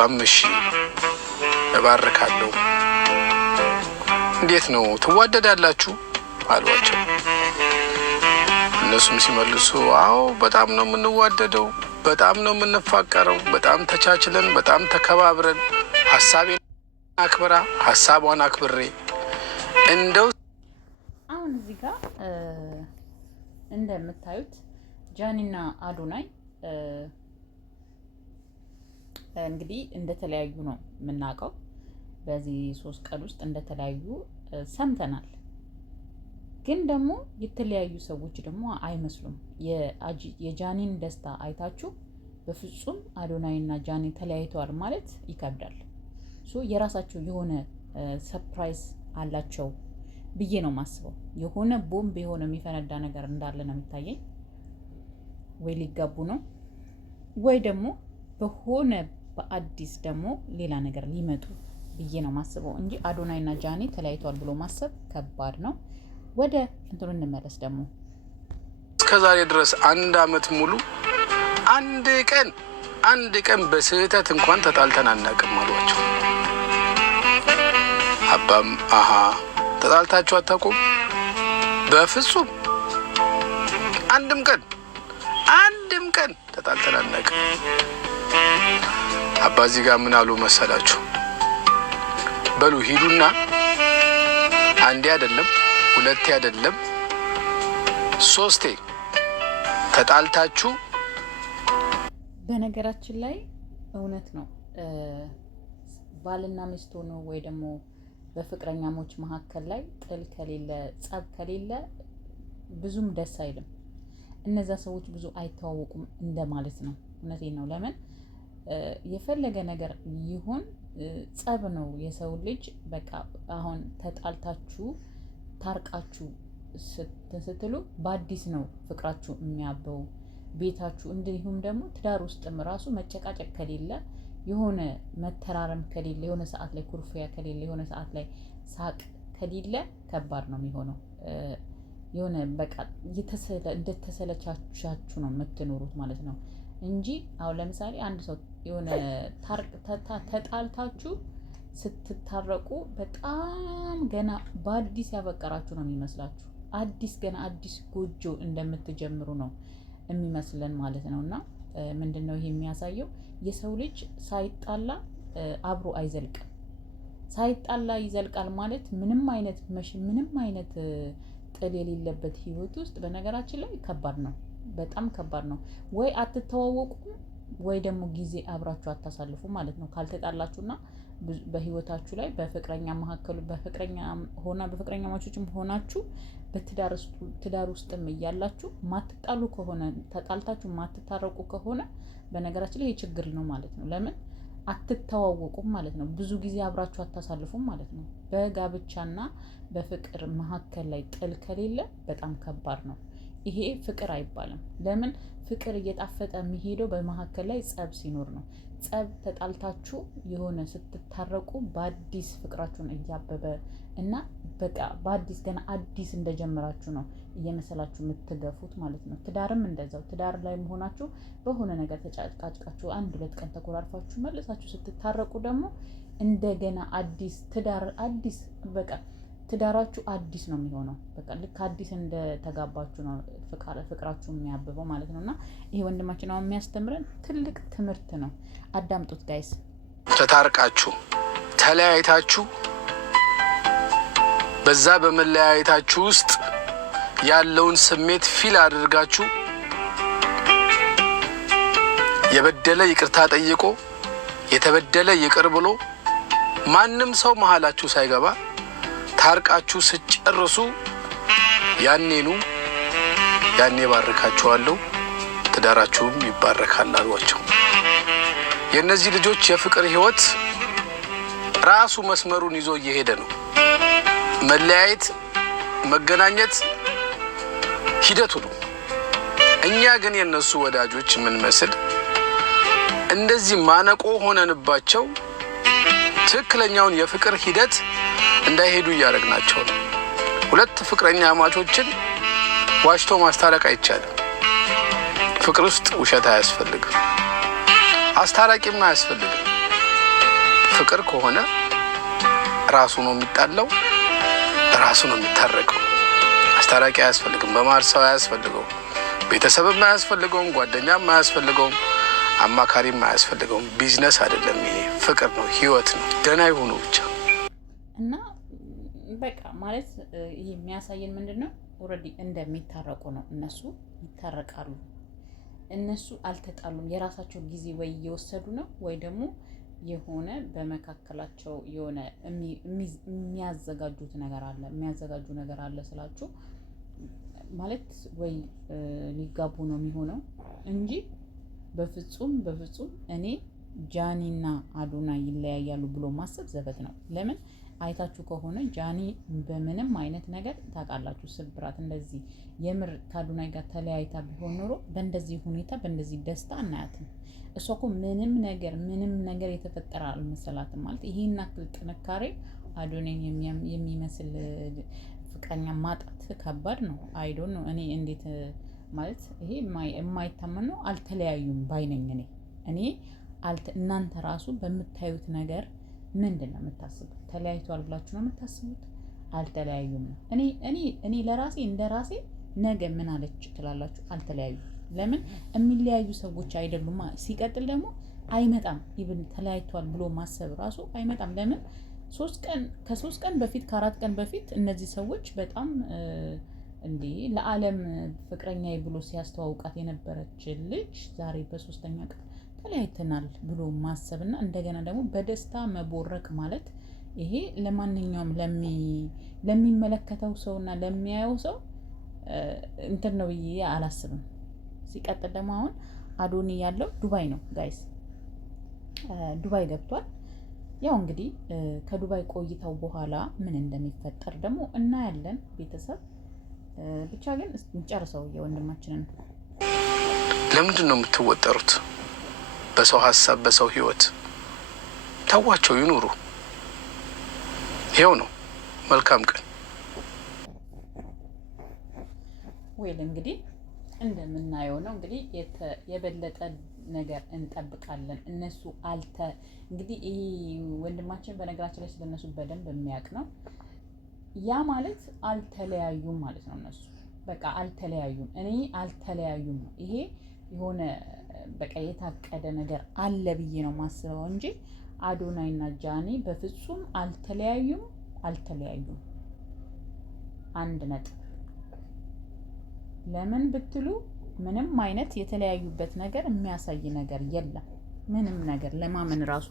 እሷም እሺ እባርካለሁ እንዴት ነው ትዋደዳላችሁ አሏቸው። እነሱም ሲመልሱ አዎ በጣም ነው የምንዋደደው፣ በጣም ነው የምንፋቀረው፣ በጣም ተቻችለን፣ በጣም ተከባብረን ሐሳቤን አክብራ ሐሳቧን አክብሬ እንደው አሁን እዚህ ጋር እንደምታዩት ጃኒና አዶናይ እንግዲህ እንደተለያዩ ነው የምናውቀው። በዚህ 3 ቀን ውስጥ እንደተለያዩ ሰምተናል። ግን ደግሞ የተለያዩ ሰዎች ደግሞ አይመስሉም። የጃኒን ደስታ አይታችሁ በፍጹም አዶናይና ጃኒ ተለያይተዋል ማለት ይከብዳል። የራሳቸው የሆነ ሰርፕራይዝ አላቸው ብዬ ነው ማስበው። የሆነ ቦምብ የሆነ የሚፈነዳ ነገር እንዳለ ነው የሚታየኝ። ወይ ሊጋቡ ነው ወይ ደግሞ በሆነ በአዲስ ደግሞ ሌላ ነገር ሊመጡ ብዬ ነው ማስበው እንጂ አዶናይና ጃኒ ተለያይተዋል ብሎ ማሰብ ከባድ ነው። ወደ እንትኑ እንመለስ። ደግሞ እስከዛሬ ድረስ 1 አመት ሙሉ አንድ ቀን በስህተት እንኳን ተጣልተን አናውቅም አሏቸው። አባም አሃ ተጣልታችሁ አታውቁም? በፍጹም አንድም ቀን ተጣልተን አናውቅም። አባ እዚህ ጋር ምን አሉ መሰላችሁ? በሉ ሂዱና አንዴ አይደለም 2 አይደለም 3 ተጣልታችሁ። በነገራችን ላይ እውነት ነው። ባልና ሚስት ሆኖ ወይ ደግሞ በፍቅረኛሞች መካከል ላይ ጥል ከሌለ ጸብ ከሌለ ብዙም ደስ አይልም። እነዛ ሰዎች ብዙ አይተዋወቁም እንደማለት ነው። እውነቴን ነው። ለምን የፈለገ ነገር ይሁን ጸብ ነው የሰው ልጅ በቃ አሁን ተጣልታችሁ ታርቃችሁ ስትሉ በአዲስ ነው ፍቅራችሁ የሚያበው ቤታችሁ። እንዲሁም ደግሞ ትዳር ውስጥም ራሱ መጨቃጨቅ ከሌለ የሆነ መተራረም ከሌለ የሆነ ሰዓት ላይ ኩርፊያ ከሌለ የሆነ ሰዓት ላይ ሳቅ ከሌለ ከባድ ነው የሚሆነው። የሆነ በቃ እንደተሰለቻችሁ ነው የምትኖሩት ማለት ነው እንጂ አሁን ለምሳሌ አንድ ሰው የሆነ ተጣልታችሁ ስትታረቁ በጣም ገና በአዲስ ያበቀራችሁ ነው የሚመስላችሁ። አዲስ ጎጆ እንደምትጀምሩ ነው የሚመስለን ማለት ነው። እና ምንድነው ይሄ የሚያሳየው? የሰው ልጅ ሳይጣላ አብሮ አይዘልቅም። ሳይጣላ ይዘልቃል ማለት ምንም አይነት ጥል የሌለበት ህይወት ውስጥ በነገራችን ላይ ከባድ ነው፣ በጣም ከባድ ነው። ወይ አትተዋወቁም ወይ ደግሞ ጊዜ አብራችሁ አታሳልፉ ማለት ነው። ካልተጣላችሁና በህይወታችሁ ላይ በፍቅረኛ ማቾችም ሆናችሁ በትዳር ውስጥም እያላችሁ ማትጣሉ ከሆነ ተጣልታችሁ ማትታረቁ ከሆነ በነገራችን ላይ ይሄ ችግር ነው ማለት ነው። ለምን አትተዋወቁም ማለት ነው። ብዙ ጊዜ አብራችሁ አታሳልፉም ማለት ነው። በጋብቻና በፍቅር መካከል ላይ ጥል ከሌለ በጣም ከባድ ነው። ይሄ ፍቅር አይባልም። ለምን ፍቅር እየጣፈጠ የሚሄደው በመካከል ላይ ጸብ ሲኖር ነው። ጸብ ተጣልታችሁ የሆነ ስትታረቁ በአዲስ ፍቅራችሁን እያበበ እና በቃ በአዲስ ገና አዲስ እንደጀመራችሁ ነው እየመሰላችሁ የምትገፉት ማለት ነው። ትዳርም እንደዛው። ትዳር ላይ መሆናችሁ በሆነ ነገር ተጫጭቃጭቃችሁ 1-2 ቀን ተኮራርፋችሁ መልሳችሁ ስትታረቁ ደግሞ እንደገና አዲስ ትዳር በቃ ትዳራችሁ አዲስ ነው የሚሆነው። በቃ ልክ አዲስ እንደተጋባችሁ ነው ፍቅራችሁ የሚያብበው ማለት ነውና ይሄ ወንድማችን አሁን የሚያስተምረን ትልቅ ትምህርት ነው። አዳምጡት ጋይስ። ተታርቃችሁ ተለያይታችሁ በዛ በመለያየታችሁ ውስጥ ያለውን ስሜት ፊል አድርጋችሁ የበደለ ይቅርታ ጠይቆ የተበደለ ይቅር ብሎ ማንም ሰው መሃላችሁ ሳይገባ ታርቃችሁ ስጨርሱ ያኔ ባርካችኋለሁ ትዳራችሁም ይባረካል አሏቸው። የእነዚህ ልጆች የፍቅር ህይወት ራሱ መስመሩን ይዞ እየሄደ ነው። መለያየት መገናኘት ሂደቱ ነው። እኛ ግን የነሱ ወዳጆች የምንመስል እንደዚህ ማነቆ ሆነንባቸው ትክክለኛውን የፍቅር ሂደት እንዳይሄዱ እያደረግናቸው ነው። 2 ፍቅረኛ ማቾችን ዋሽቶ ማስታረቅ አይቻልም። ፍቅር ውስጥ ውሸት አያስፈልግም፣ አስታራቂም አያስፈልግም። ፍቅር ከሆነ ራሱ ነው የሚጣለው፣ ራሱ ነው የሚታረቀው። አስታራቂ አያስፈልግም፣ በመሀል ሰው አያስፈልገውም፣ ቤተሰብም አያስፈልገውም፣ ጓደኛም አያስፈልገውም፣ አማካሪም አያስፈልገውም። ቢዝነስ አይደለም ይሄ፣ ፍቅር ነው፣ ህይወት ነው። ደህና ይሁኑ ብቻ እና በቃ ማለት ይሄ የሚያሳየን ምንድን ነው? ኦልሬዲ እንደሚታረቁ ነው። እነሱ ይታረቃሉ። እነሱ አልተጣሉም። የራሳቸው ጊዜ ወይ እየወሰዱ ነው ወይ ደግሞ የሆነ በመካከላቸው የሆነ የሚያዘጋጁት ነገር አለ። የሚያዘጋጁ ነገር አለ ስላችሁ ማለት ወይ ሊጋቡ ነው የሚሆነው እንጂ በፍጹም እኔ ጃኒና አዶናይ ይለያያሉ ብሎ ማሰብ ዘበት ነው። ለምን አይታችሁ ከሆነ ጃኒ በምንም አይነት ነገር ታውቃላችሁ፣ ስብራት እንደዚህ የምር ከአዶናይ ጋር ተለያይታ ቢሆን ኖሮ በእንደዚህ ሁኔታ በእንደዚህ ደስታ አናያትም። እሷ እኮ ምንም ነገር የተፈጠረ አልመሰላትም። ማለት ይሄን አክል ጥንካሬ አዶናይን የሚመስል ፍቅረኛ ማጣት ከባድ ነው። አይዶን ነው እኔ እንዴት ማለት ይሄ የማይታመን ነው። አልተለያዩም ባይነኝ እኔ እናንተ ራሱ በምታዩት ነገር ምንድን ነው የምታስቡት? ተለያይተዋል ብላችሁ ነው የምታስቡት? አልተለያዩም ነው። እኔ ለራሴ እንደ ራሴ ነገ ምን አለች ትላላችሁ? አልተለያዩም። ለምን የሚለያዩ ሰዎች አይደሉም። ሲቀጥል ደግሞ አይመጣም። ኢቭን ተለያይተዋል ብሎ ማሰብ ራሱ አይመጣም። ለምን ከ3 ቀን በፊት ከ4 ቀን በፊት እነዚህ ሰዎች በጣም እንዴ ለዓለም ፍቅረኛ ብሎ ሲያስተዋውቃት የነበረች ልጅ ዛሬ በ3ኛ ቀን ተለያይተናል ብሎ ማሰብና እንደገና ደግሞ በደስታ መቦረቅ ማለት ይሄ ለማንኛውም ለሚመለከተው ሰውና ለሚያየው ሰው እንትን ነው ብዬ አላስብም። ሲቀጥል ደግሞ አሁን አዶኒ ያለው ዱባይ ነው ጋይስ፣ ዱባይ ገብቷል። ያው እንግዲህ ከዱባይ ቆይታው በኋላ ምን እንደሚፈጠር ደግሞ እናያለን ቤተሰብ። ብቻ ግን እንጨርሰው የወንድማችንን። ለምንድን ነው የምትወጠሩት? በሰው ሀሳብ በሰው ህይወት ተዋቸው ይኑሩ። ይሄው ነው። መልካም ቀን። ወይል እንግዲህ እንደምናየው ነው እንግዲህ የበለጠ ነገር እንጠብቃለን። እነሱ እንግዲህ ይሄ ወንድማችን በነገራችን ላይ ስለነሱ በደንብ የሚያውቅ ነው። ያ ማለት አልተለያዩም ማለት ነው። እነሱ በቃ አልተለያዩም። እኔ አልተለያዩም ነው። ይሄ የሆነ በቃ የታቀደ ነገር አለ ብዬ ነው ማስበው እንጂ አዶናይና ጃኒ በፍጹም አልተለያዩም። አንድ ነጥብ። ለምን ብትሉ ምንም አይነት የተለያዩበት ነገር የሚያሳይ ነገር የለም። ምንም ነገር ለማመን ራሱ